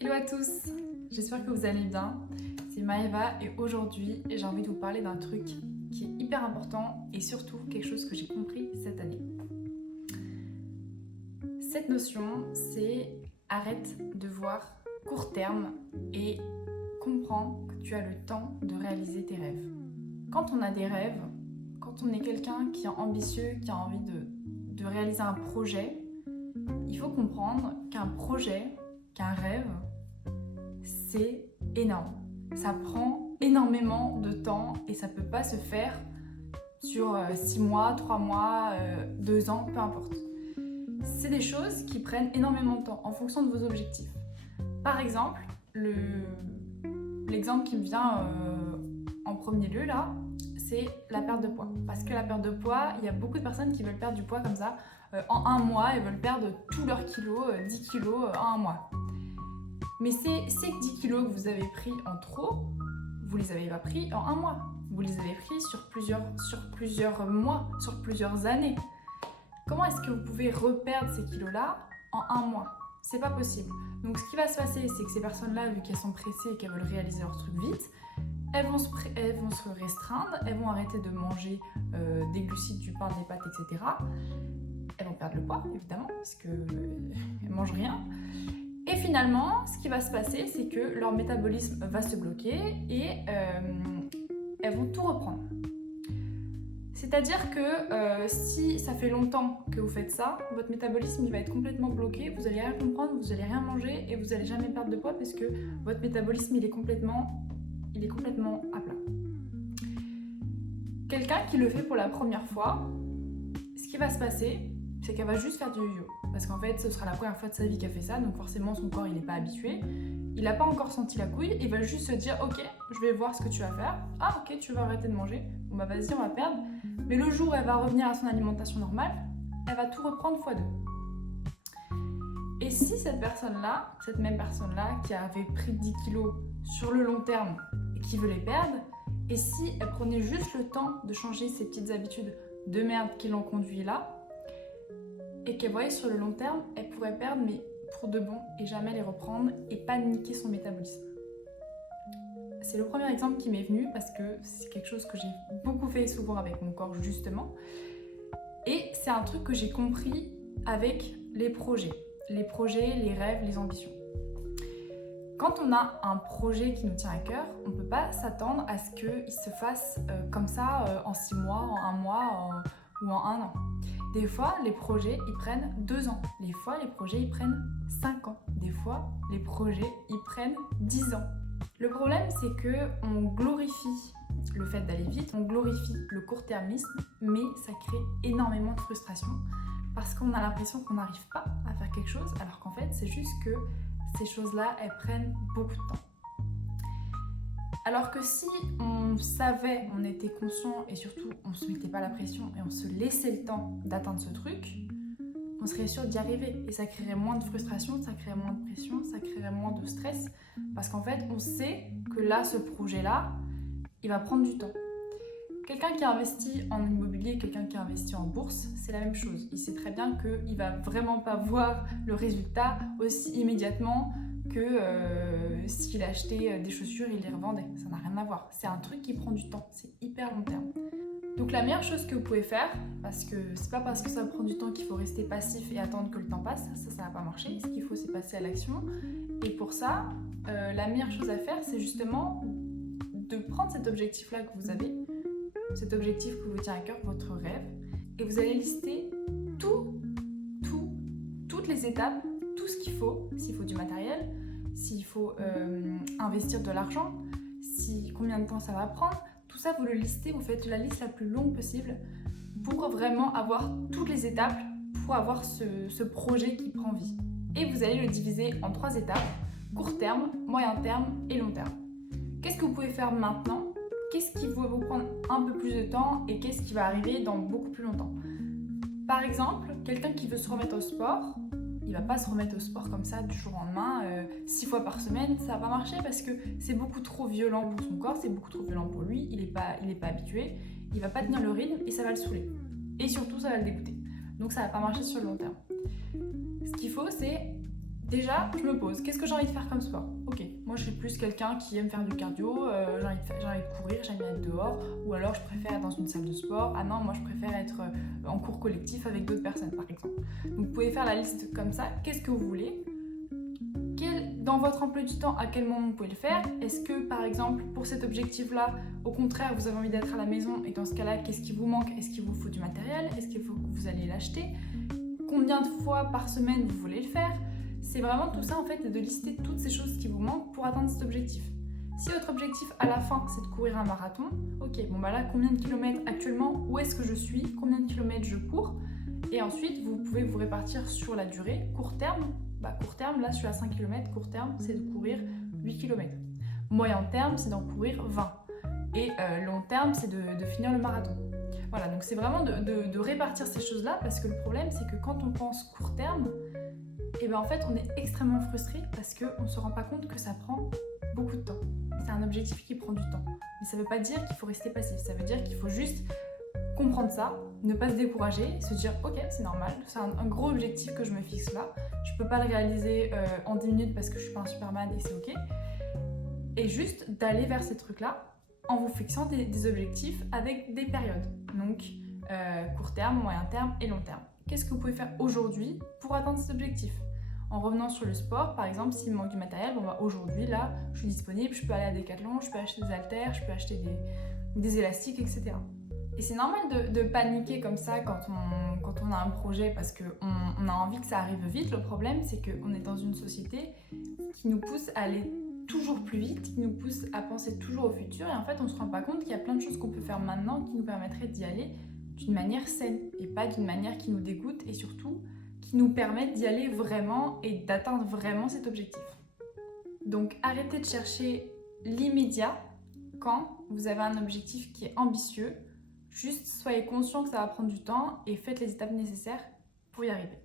Hello à tous, j'espère que vous allez bien. C'est Maëva et aujourd'hui j'ai envie de vous parler d'un truc qui est hyper important et surtout quelque chose que j'ai compris cette année. Cette notion, c'est arrête de voir court terme et comprends que tu as le temps de réaliser tes rêves. Quand on a des rêves, quand on est quelqu'un qui est ambitieux, qui a envie de réaliser un projet, il faut comprendre qu'un projet, qu'un rêve, c'est énorme. Ça prend énormément de temps et ça peut pas se faire sur 6 mois, 3 mois, 2 ans, peu importe. C'est des choses qui prennent énormément de temps en fonction de vos objectifs. Par exemple, l'exemple qui me vient en premier lieu là, c'est la perte de poids. Parce que la perte de poids, il y a beaucoup de personnes qui veulent perdre du poids comme ça. En un mois, elles veulent perdre tous leurs kilos, 10 kilos en un mois. Mais ces 10 kilos que vous avez pris en trop, vous les avez pas pris en un mois. Vous les avez pris sur plusieurs mois, sur plusieurs années. Comment est-ce que vous pouvez reperdre ces kilos-là en un mois? C'est pas possible. Donc ce qui va se passer, c'est que ces personnes-là, vu qu'elles sont pressées et qu'elles veulent réaliser leur truc vite, elles vont se restreindre, elles vont arrêter de manger des glucides, du pain, des pâtes, etc. Elles vont perdre le poids, évidemment, parce qu'elles ne mangent rien. Et finalement, ce qui va se passer, c'est que leur métabolisme va se bloquer et elles vont tout reprendre. C'est-à-dire que si ça fait longtemps que vous faites ça, votre métabolisme il va être complètement bloqué, vous n'allez rien comprendre, vous n'allez rien manger et vous n'allez jamais perdre de poids parce que votre métabolisme il est complètement à plat. Quelqu'un qui le fait pour la première fois, ce qui va se passer, c'est qu'elle va juste faire du yo-yo. Parce qu'en fait, ce sera la première fois de sa vie qu'elle fait ça, donc forcément son corps il n'est pas habitué. Il n'a pas encore senti la couille, il va juste se dire ok, je vais voir ce que tu vas faire. Ah ok, tu vas arrêter de manger. Bon bah vas-y, on va perdre. Mais le jour où elle va revenir à son alimentation normale, elle va tout reprendre x2. Et si cette personne-là, cette même personne-là qui avait pris 10 kilos sur le long terme et qui veut les perdre, et si elle prenait juste le temps de changer ses petites habitudes de merde qui l'ont conduit là, et qu'elle voyait sur le long terme, elle pourrait perdre mais pour de bon et jamais les reprendre et pas niquer son métabolisme. C'est le premier exemple qui m'est venu parce que c'est quelque chose que j'ai beaucoup fait souvent avec mon corps justement. Et c'est un truc que j'ai compris avec les projets, les rêves, les ambitions. Quand on a un projet qui nous tient à cœur, on ne peut pas s'attendre à ce qu'il se fasse comme ça en 6 mois, en 1 mois ou en 1 an. Des fois, les projets, ils prennent 2 ans. Des fois, les projets, ils prennent 5 ans. Des fois, les projets, ils prennent 10 ans. Le problème, c'est qu'on glorifie le fait d'aller vite, on glorifie le court-termisme, mais ça crée énormément de frustration parce qu'on a l'impression qu'on n'arrive pas à faire quelque chose, alors qu'en fait, c'est juste que ces choses-là, elles prennent beaucoup de temps. Alors que si on savait, on était conscient et surtout on ne se mettait pas la pression et on se laissait le temps d'atteindre ce truc, on serait sûr d'y arriver et ça créerait moins de frustration, ça créerait moins de pression, ça créerait moins de stress parce qu'en fait on sait que là, ce projet-là, il va prendre du temps. Quelqu'un qui investit en immobilier, quelqu'un qui investit en bourse, c'est la même chose. Il sait très bien qu'il ne va vraiment pas voir le résultat aussi immédiatement que s'il achetait des chaussures, il les revendait. Ça n'a rien à voir. C'est un truc qui prend du temps. C'est hyper long terme. Donc la meilleure chose que vous pouvez faire, parce que c'est pas parce que ça prend du temps qu'il faut rester passif et attendre que le temps passe, ça va pas marcher. Ce qu'il faut, c'est passer à l'action. Et pour ça, la meilleure chose à faire, c'est justement de prendre cet objectif-là que vous avez, cet objectif qui vous tient à cœur, votre rêve, et vous allez lister toutes les étapes, tout ce qu'il faut, s'il faut du matériel, s'il faut investir de l'argent, combien de temps ça va prendre, tout ça vous le listez, vous faites la liste la plus longue possible pour vraiment avoir toutes les étapes, pour avoir ce projet qui prend vie. Et vous allez le diviser en 3 étapes, court terme, moyen terme et long terme. Qu'est-ce que vous pouvez faire maintenant? Qu'est-ce qui va vous prendre un peu plus de temps et qu'est-ce qui va arriver dans beaucoup plus longtemps? Par exemple, quelqu'un qui veut se remettre au sport, il va pas se remettre au sport comme ça du jour au lendemain, 6 fois par semaine, ça va pas marcher parce que c'est beaucoup trop violent pour son corps, c'est beaucoup trop violent pour lui, il est pas habitué, il va pas tenir le rythme et ça va le saouler. Et surtout, ça va le dégoûter. Donc ça va pas marcher sur le long terme. Ce qu'il faut, c'est Déjà, je me pose, qu'est-ce que j'ai envie de faire comme sport? Ok, moi je suis plus quelqu'un qui aime faire du cardio, j'ai envie de courir, j'aime bien être dehors, ou alors je préfère être dans une salle de sport. Ah non, moi je préfère être en cours collectif avec d'autres personnes par exemple. Donc vous pouvez faire la liste comme ça, qu'est-ce que vous voulez? Dans votre emploi du temps, à quel moment vous pouvez le faire? Est-ce que par exemple pour cet objectif-là, au contraire vous avez envie d'être à la maison et dans ce cas-là, qu'est-ce qui vous manque? Est-ce qu'il vous faut du matériel? Est-ce qu'il faut que vous alliez l'acheter? Combien de fois par semaine vous voulez le faire? C'est vraiment tout ça en fait, de lister toutes ces choses qui vous manquent pour atteindre cet objectif. Si votre objectif à la fin c'est de courir un marathon, ok, bon bah là combien de kilomètres actuellement, où est-ce que je suis, combien de kilomètres je cours, et ensuite vous pouvez vous répartir sur la durée. Court terme, là je suis à 5 km, court terme c'est de courir 8 km. Moyen terme c'est d'en courir 20. Et long terme c'est de finir le marathon. Voilà, donc c'est vraiment de répartir ces choses-là, parce que le problème c'est que quand on pense court terme, et ben en fait on est extrêmement frustré parce qu'on ne se rend pas compte que ça prend beaucoup de temps. C'est un objectif qui prend du temps. Mais ça ne veut pas dire qu'il faut rester passif, ça veut dire qu'il faut juste comprendre ça, ne pas se décourager, se dire ok c'est normal, c'est un gros objectif que je me fixe là, je peux pas le réaliser en 10 minutes parce que je suis pas un Superman et c'est ok. Et juste d'aller vers ces trucs-là en vous fixant des objectifs avec des périodes. Donc court terme, moyen terme et long terme. Qu'est-ce que vous pouvez faire aujourd'hui pour atteindre cet objectif? En revenant sur le sport, par exemple, s'il me manque du matériel, bon bah aujourd'hui, là, je suis disponible, je peux aller à Decathlon, je peux acheter des haltères, je peux acheter des élastiques, etc. Et c'est normal de paniquer comme ça quand on a un projet parce qu'on a envie que ça arrive vite. Le problème, c'est qu'on est dans une société qui nous pousse à aller toujours plus vite, qui nous pousse à penser toujours au futur. Et en fait, on ne se rend pas compte qu'il y a plein de choses qu'on peut faire maintenant qui nous permettraient d'y aller d'une manière saine et pas d'une manière qui nous dégoûte, et surtout qui nous permettent d'y aller vraiment et d'atteindre vraiment cet objectif. Donc arrêtez de chercher l'immédiat quand vous avez un objectif qui est ambitieux. Juste soyez conscient que ça va prendre du temps et faites les étapes nécessaires pour y arriver.